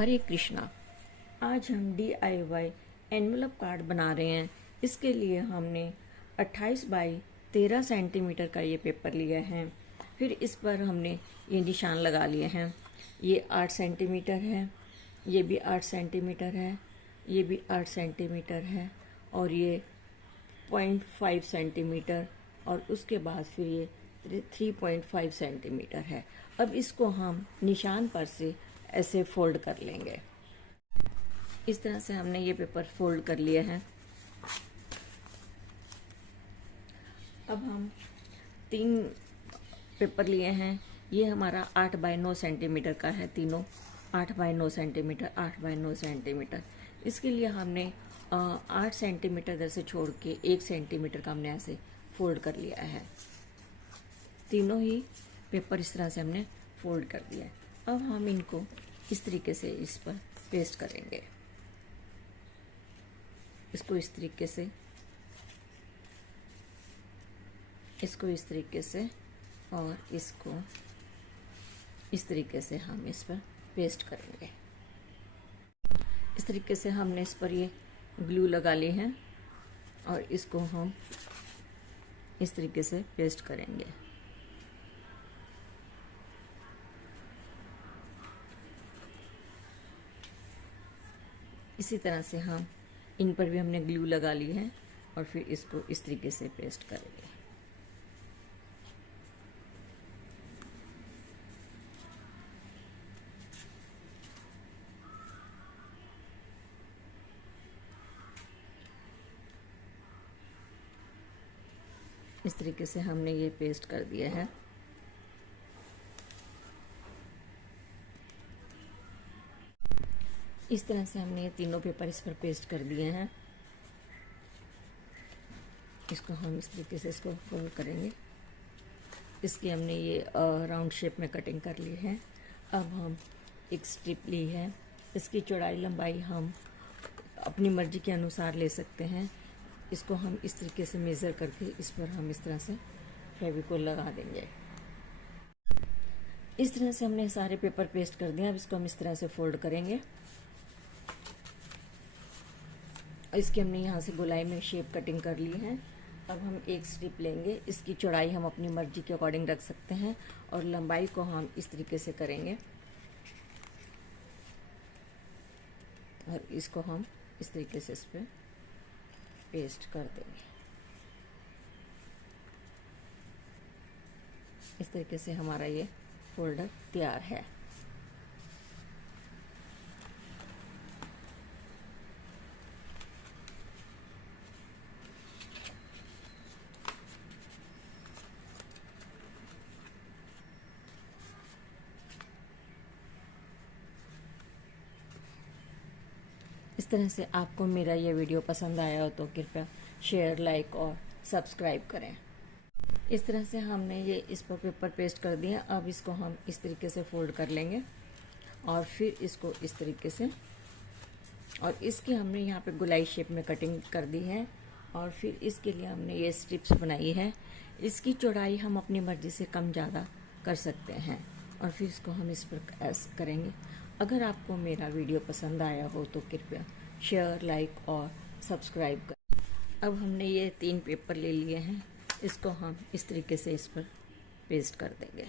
हरे कृष्णा। आज हम DIY envelope card बना रहे हैं। इसके लिए हमने 28 बाई 13 सेंटीमीटर का ये पेपर लिया है। फिर इस पर हमने ये निशान लगा लिए हैं। ये 8 सेंटीमीटर है, ये भी 8 सेंटीमीटर है, ये भी 8 सेंटीमीटर है और ये 0.5 सेंटीमीटर और उसके बाद फिर ये 3.5 सेंटीमीटर है। अब इसको हम निशान पर से ऐसे फोल्ड कर लेंगे। इस तरह से हमने ये पेपर फोल्ड कर लिया है। अब हम 3 पेपर लिए हैं। ये हमारा 8 बाई 9 सेंटीमीटर का है, तीनों 8 बाई 9 सेंटीमीटर, 8 बाई 9 सेंटीमीटर। इसके लिए हमने 8 सेंटीमीटर इधर से छोड़ के 1 सेंटीमीटर का हमने ऐसे फोल्ड कर लिया है। तीनों ही पेपर इस तरह से हमने फोल्ड कर दिया है। अब हम इनको इस तरीके से इस पर पेस्ट करेंगे। इसको इस तरीके से, इसको इस तरीके से और इसको इस तरीके से हम इस पर पेस्ट करेंगे। इस तरीके से हमने इस पर ये ग्लू लगा ली है और इसको हम इस तरीके से पेस्ट करेंगे। इसी तरह से हम इन पर भी हमने ग्लू लगा ली है और फिर इसको इस तरीके से पेस्ट करेंगे। इस तरीके से हमने ये पेस्ट कर दिया है। इस तरह से हमने ये तीनों पेपर इस पर पेस्ट कर दिए हैं। इसको हम इस तरीके से इसको फोल्ड करेंगे। इसकी हमने ये राउंड शेप में कटिंग कर ली है। अब हम एक स्ट्रिप ली है। इसकी चौड़ाई लंबाई हम अपनी मर्जी के अनुसार ले सकते हैं। इसको हम इस तरीके से मेज़र करके इस पर हम इस तरह से फेविकोल लगा देंगे। इस तरह से हमने सारे पेपर पेस्ट कर दिए। अब इसको हम इस तरह से फोल्ड करेंगे। इसकी हमने यहाँ से गोलाई में शेप कटिंग कर ली है। अब हम एक स्ट्रिप लेंगे। इसकी चौड़ाई हम अपनी मर्जी के अकॉर्डिंग रख सकते हैं और लंबाई को हम इस तरीके से करेंगे और इसको हम इस तरीके से इस पर पेस्ट कर देंगे। इस तरीके से हमारा ये फोल्डर तैयार है। इस तरह से आपको मेरा ये वीडियो पसंद आया हो तो कृपया शेयर, लाइक और सब्सक्राइब करें। इस तरह से हमने ये इस पर पेपर पेस्ट कर दिया। अब इसको हम इस तरीके से फोल्ड कर लेंगे और फिर इसको इस तरीके से, और इसकी हमने यहाँ पे गोलाई शेप में कटिंग कर दी है और फिर इसके लिए हमने ये स्ट्रिप्स बनाई है। इसकी चौड़ाई हम अपनी मर्जी से कम ज़्यादा कर सकते हैं और फिर इसको हम इस पर ऐसे करेंगे। अगर आपको मेरा वीडियो पसंद आया हो तो कृपया शेयर, लाइक और सब्सक्राइब करें। अब हमने ये 3 पेपर ले लिए हैं। इसको हम इस तरीके से इस पर पेस्ट कर देंगे।